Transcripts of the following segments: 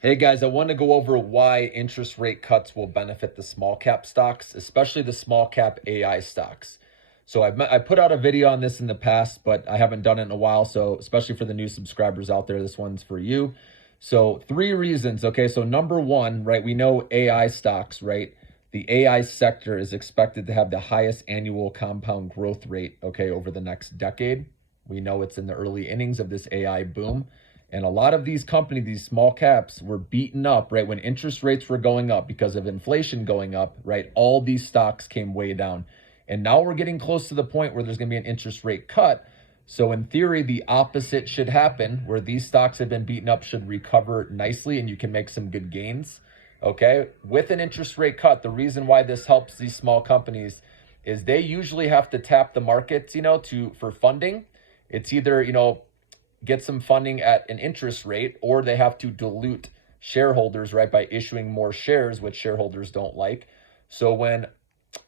Hey guys, I want to go over why interest rate cuts will benefit the small cap stocks, especially the small cap AI stocks. So I put out a video on this in the past, but I haven't done it in a while. So especially for the new subscribers out there, this one's for you. So three reasons. Okay, so number one, right? We know AI stocks, right? The AI sector is expected to have the highest annual compound growth rate, okay, over the next decade. We know it's in the early innings of this AI boom. And a lot of these companies, these small caps, were beaten up, right? When interest rates were going up because of inflation going up, right? All these stocks came way down. And now we're getting close to the point where there's going to be an interest rate cut. So in theory, the opposite should happen, where these stocks have been beaten up should recover nicely and you can make some good gains. Okay. With an interest rate cut, the reason why this helps these small companies is they usually have to tap the markets, for funding. It's either, get some funding at an interest rate, or they have to dilute shareholders, right, by issuing more shares, which shareholders don't like. So when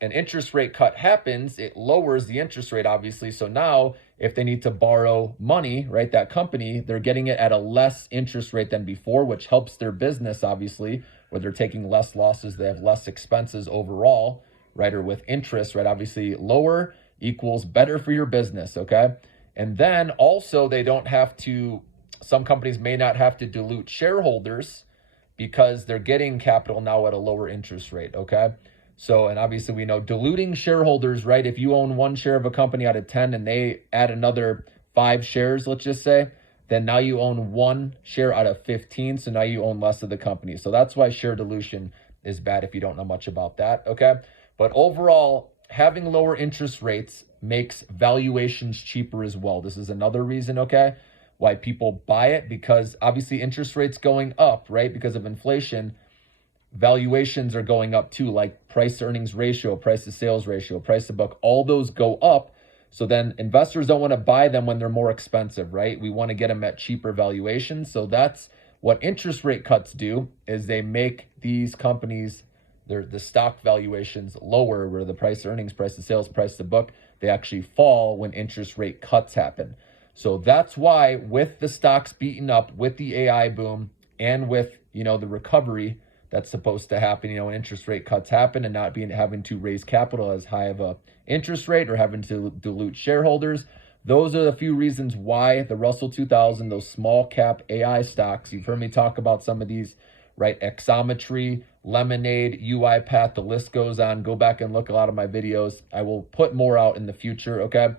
an interest rate cut happens, it lowers the interest rate, obviously. So now if they need to borrow money, right, that company, they're getting it at a less interest rate than before, which helps their business, obviously, where they're taking less losses, they have less expenses overall, right, or with interest, right, obviously lower equals better for your business, okay? And then also they don't have to, some companies may not have to dilute shareholders because they're getting capital now at a lower interest rate, okay? So, and obviously we know diluting shareholders, right? If you own one share of a company out of 10 and they add another 5 shares, let's just say, then now you own 1 share out of 15. So now you own less of the company. So that's why share dilution is bad if you don't know much about that, okay? But overall, having lower interest rates makes valuations cheaper as well. This is another reason, okay, why people buy it, because obviously interest rates going up, right? Because of inflation, valuations are going up too, like price to earnings ratio, price to sales ratio, price to book, all those go up. So then investors don't want to buy them when they're more expensive, right? We want to get them at cheaper valuations. So that's what interest rate cuts do, is they make these companies, the stock valuations lower, where the price to earnings, price to sales, price to book, they actually fall when interest rate cuts happen. So that's why with the stocks beaten up, with the AI boom, and with, the recovery that's supposed to happen, when interest rate cuts happen, and not having to raise capital as high of a interest rate or having to dilute shareholders. Those are the few reasons why the Russell 2000, those small cap AI stocks, you've heard me talk about some of these, right? Xometry, Lemonade, UiPath, the list goes on. Go back and look at a lot of my videos. I will put more out in the future, okay?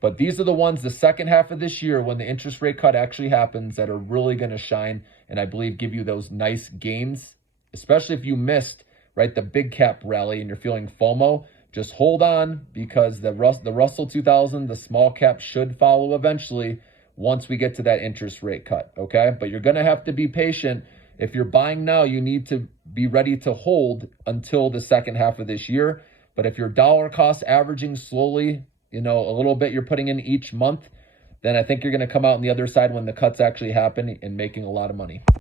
But these are the ones, the second half of this year, when the interest rate cut actually happens, that are really going to shine and I believe give you those nice gains, especially if you missed, right, the big cap rally and you're feeling FOMO. Just hold on, because the Russell 2000, the small cap, should follow eventually once we get to that interest rate cut, okay? But you're going to have to be patient. If you're buying now, you need to be ready to hold until the second half of this year. But if you're dollar cost averaging slowly, a little bit you're putting in each month, then I think you're going to come out on the other side when the cuts actually happen and making a lot of money.